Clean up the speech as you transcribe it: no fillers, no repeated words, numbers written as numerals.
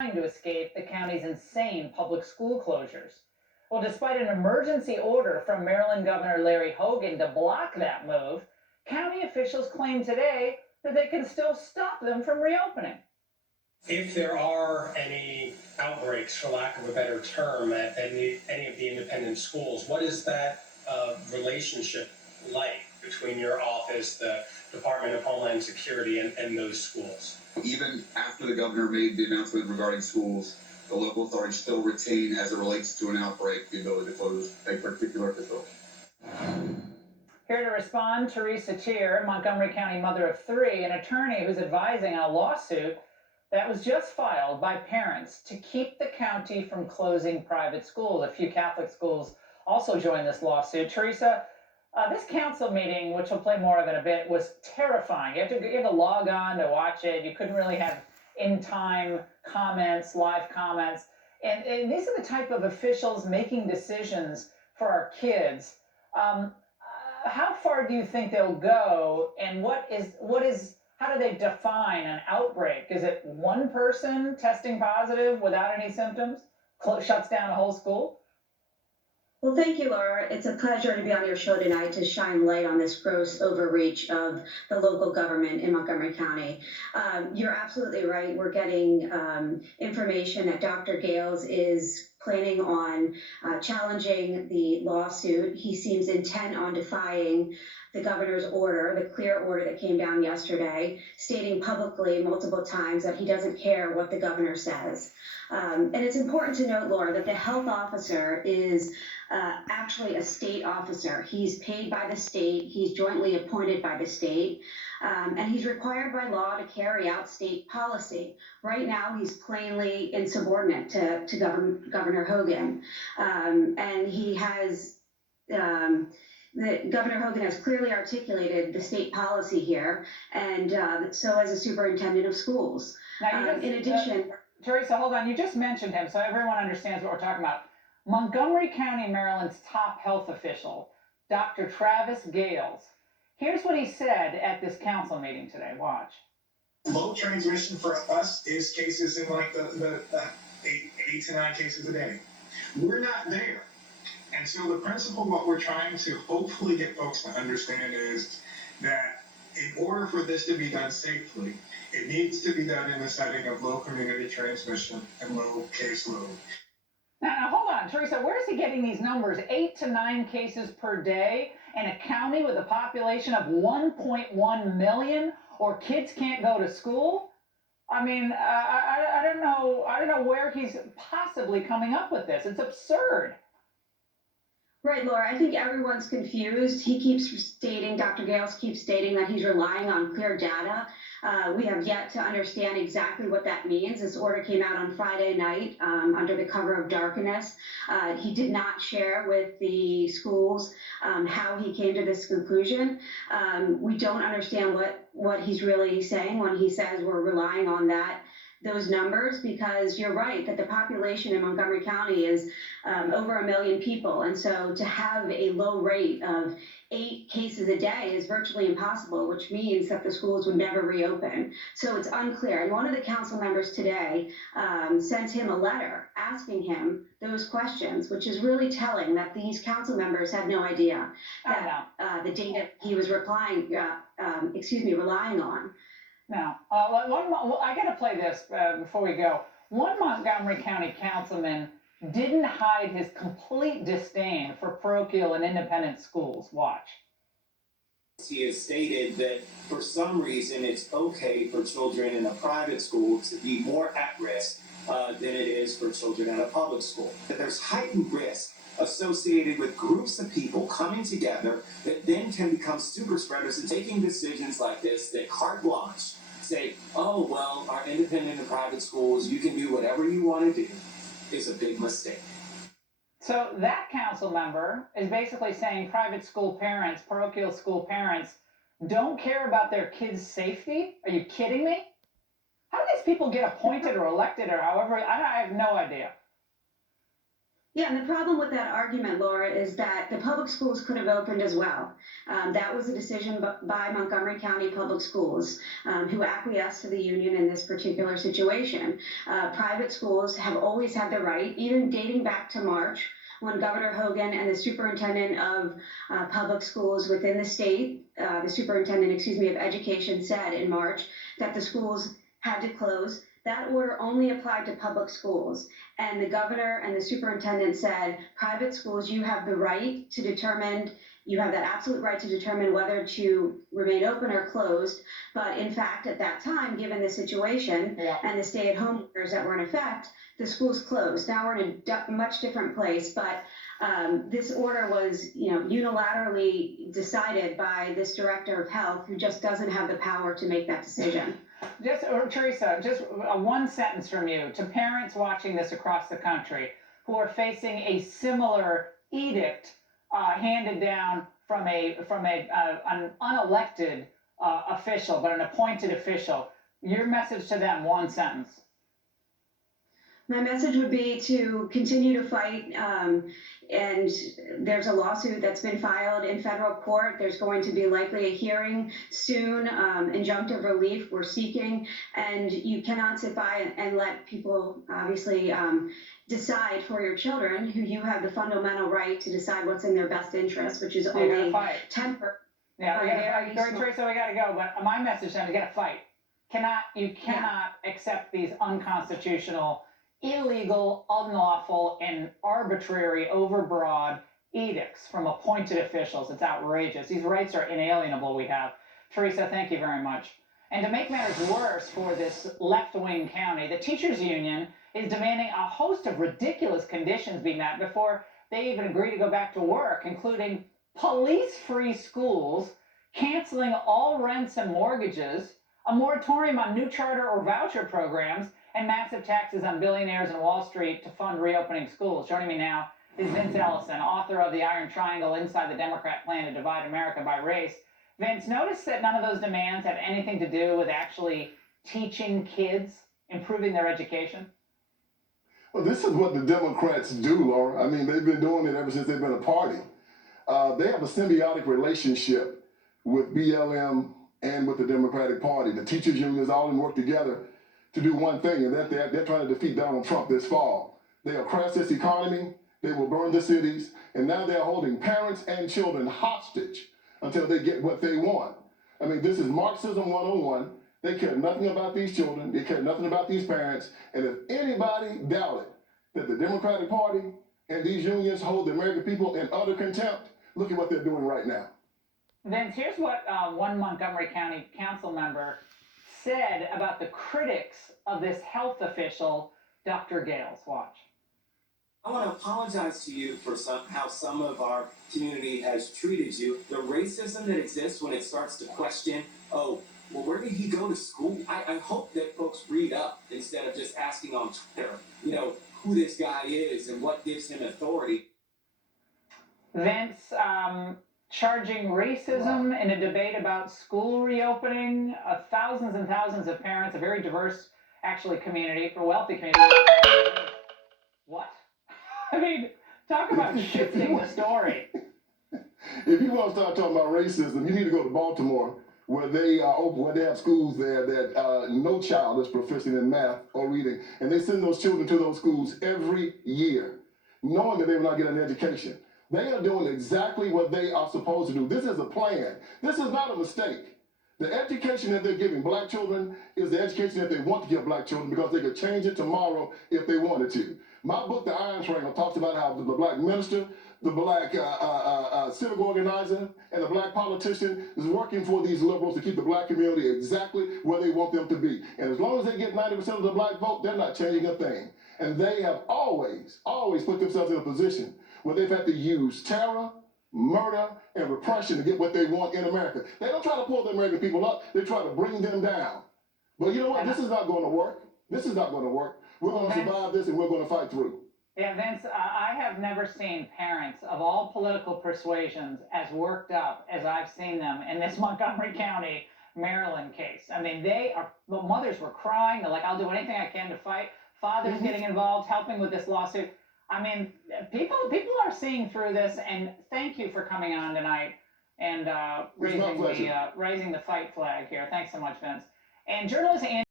trying to escape the county's insane public school closures. Well, despite an emergency order from Maryland Governor Larry Hogan to block that move, county officials claim today that they can still stop them from reopening. If there are any outbreaks, for lack of a better term, at any of the independent schools, what is that relationship like between your office, the Department of Homeland Security, and those schools? Even after the governor made the announcement regarding schools, the local authorities still retain, as it relates to an outbreak, the ability to close a particular facility. Here to respond, Teresa Cheer, Montgomery County mother of three, an attorney who's advising on a lawsuit that was just filed by parents to keep the county from closing private schools. A few Catholic schools also joined this lawsuit. Teresa, this council meeting, which we'll play more of in a bit, was terrifying. You had to log on to watch it. You couldn't really have in-time comments, live comments. And these are the type of officials making decisions for our kids. How far do you think they'll go, and how do they define an outbreak? Is it one person testing positive without any symptoms shuts down a whole school? Well, thank you, Laura. It's a pleasure to be on your show tonight to shine light on this gross overreach of the local government in Montgomery County. You're absolutely right. We're getting information that Dr. Gales is planning on challenging the lawsuit. He seems intent on defying the governor's order, the clear order that came down yesterday, stating publicly multiple times that he doesn't care what the governor says. And it's important to note, Laura, that the health officer is actually a state officer. He's paid by the state. He's jointly appointed by the state. And he's required by law to carry out state policy. Right now, he's plainly insubordinate to Governor Hogan. And he has... Governor Hogan has clearly articulated the state policy here, and so has the superintendent of schools. Now, in addition, Teresa, hold on. You just mentioned him, so everyone understands what we're talking about. Montgomery County, Maryland's top health official, Dr. Travis Gales. Here's what he said at this council meeting today. Watch. Low transmission for us is cases in like the 8 to 9 cases a day. We're not there. And so the principle, what we're trying to hopefully get folks to understand is that in order for this to be done safely, it needs to be done in the setting of low community transmission and low caseload. Now, hold on, Teresa, where is he getting these numbers? 8 to 9 cases per day in a county with a population of 1.1 million, or kids can't go to school? I mean, I don't know where he's possibly coming up with this. It's absurd. Right, Laura, I think everyone's confused. He keeps stating, Dr. Gales keeps stating that he's relying on clear data. We have yet to understand exactly what that means. This order came out on Friday night under the cover of darkness. He did not share with the schools how he came to this conclusion. We don't understand what he's really saying when he says we're relying on those numbers, because you're right that the population in Montgomery County is over 1 million people. And so to have a low rate of 8 cases a day is virtually impossible, which means that the schools would never reopen. So it's unclear. And one of the council members today sent him a letter asking him those questions, which is really telling that these council members had no idea that the data he was relying on. Now, I got to play this before we go. One Montgomery County councilman didn't hide his complete disdain for parochial and independent schools. Watch. He has stated that for some reason it's okay for children in a private school to be more at risk than it is for children at a public school. That there's heightened risk associated with groups of people coming together that then can become super spreaders and taking decisions like this that carte blanche say, oh, well, our independent and private schools, you can do whatever you want to do, is a big mistake. So that council member is basically saying private school parents, parochial school parents, don't care about their kids' safety? Are you kidding me? How do these people get appointed or elected or however? I have no idea. Yeah, and the problem with that argument, Laura, is that the public schools could have opened as well. That was a decision by Montgomery County Public Schools, who acquiesced to the union in this particular situation. Private schools have always had the right, even dating back to March, when Governor Hogan and the superintendent of public schools within the state, the superintendent, excuse me, of education said in March that the schools had to close. That order only applied to public schools. And the governor and the superintendent said, private schools, you have the right to determine, you have that absolute right to determine whether to remain open or closed. But in fact, at that time, given the situation and the stay-at-home orders that were in effect, the schools closed. Now we're in a much different place, but this order was, unilaterally decided by this director of health who just doesn't have the power to make that decision. Teresa, just one sentence from you to parents watching this across the country who are facing a similar edict handed down from an unelected official, but an appointed official. Your message to them, one sentence. My message would be to continue to fight. And there's a lawsuit that's been filed in federal court. There's going to be likely a hearing soon, injunctive relief we're seeking. And you cannot sit by and let people obviously decide for your children, who you have the fundamental right to decide what's in their best interest, which is only temper. Yeah, Teresa, we gotta go. But my message then is you gotta fight. You cannot accept these unconstitutional, illegal, unlawful, and arbitrary, overbroad edicts from appointed officials. It's outrageous. These rights are inalienable we have. Teresa, thank you very much. And to make matters worse for this left-wing county, the teachers union is demanding a host of ridiculous conditions be met before they even agree to go back to work, including police-free schools, canceling all rents and mortgages, a moratorium on new charter or voucher programs, and massive taxes on billionaires and Wall Street to fund reopening schools. Joining me now is Vince Ellison, author of The Iron Triangle: Inside the Democrat Plan to Divide America by Race. Vince, notice that none of those demands have anything to do with actually teaching kids, improving their education? Well, this is what the Democrats do, Laura. I mean, they've been doing it ever since they've been a party. They have a symbiotic relationship with BLM and with the Democratic Party. The teachers unions, all of them work together to do one thing, and that they're trying to defeat Donald Trump this fall. They'll crash this economy, they will burn the cities, and now they're holding parents and children hostage until they get what they want. I mean, this is Marxism 101. They care nothing about these children, they care nothing about these parents, and if anybody doubted that the Democratic Party and these unions hold the American people in utter contempt, look at what they're doing right now. Vince, here's what one Montgomery County council member said about the critics of this health official, Dr. Gales. Watch. I want to apologize to you for how some of our community has treated you. The racism that exists when it starts to question, oh, well, where did he go to school? I hope that folks read up instead of just asking on Twitter, who this guy is and what gives him authority. Vince, charging racism in a debate about school reopening, thousands and thousands of parents, a very diverse, actually, community, for wealthy community. What? I mean, talk about shifting the story. If you want to start talking about racism, you need to go to Baltimore, where they have schools there that no child is proficient in math or reading, and they send those children to those schools every year, knowing that they will not get an education. They are doing exactly what they are supposed to do. This is a plan. This is not a mistake. The education that they're giving black children is the education that they want to give black children because they could change it tomorrow if they wanted to. My book, The Iron Triangle, talks about how the black minister, the black civic organizer, and the black politician is working for these liberals to keep the black community exactly where they want them to be. And as long as they get 90% of the black vote, they're not changing a thing. And they have always put themselves in a position where they've had to use terror, murder, and repression to get what they want in America. They don't try to pull the American people up, they try to bring them down. But you know what? This is not going to work. This is not going to work. We're going to survive this, and we're going to fight through. Yeah, Vince, I have never seen parents of all political persuasions as worked up as I've seen them in this Montgomery County, Maryland case. I mean, the mothers were crying. They're like, I'll do anything I can to fight. Fathers getting involved, helping with this lawsuit. I mean, people are seeing through this, and thank you for coming on tonight and It's my pleasure. raising the fight flag here. Thanks so much, Vince. And journalist Andy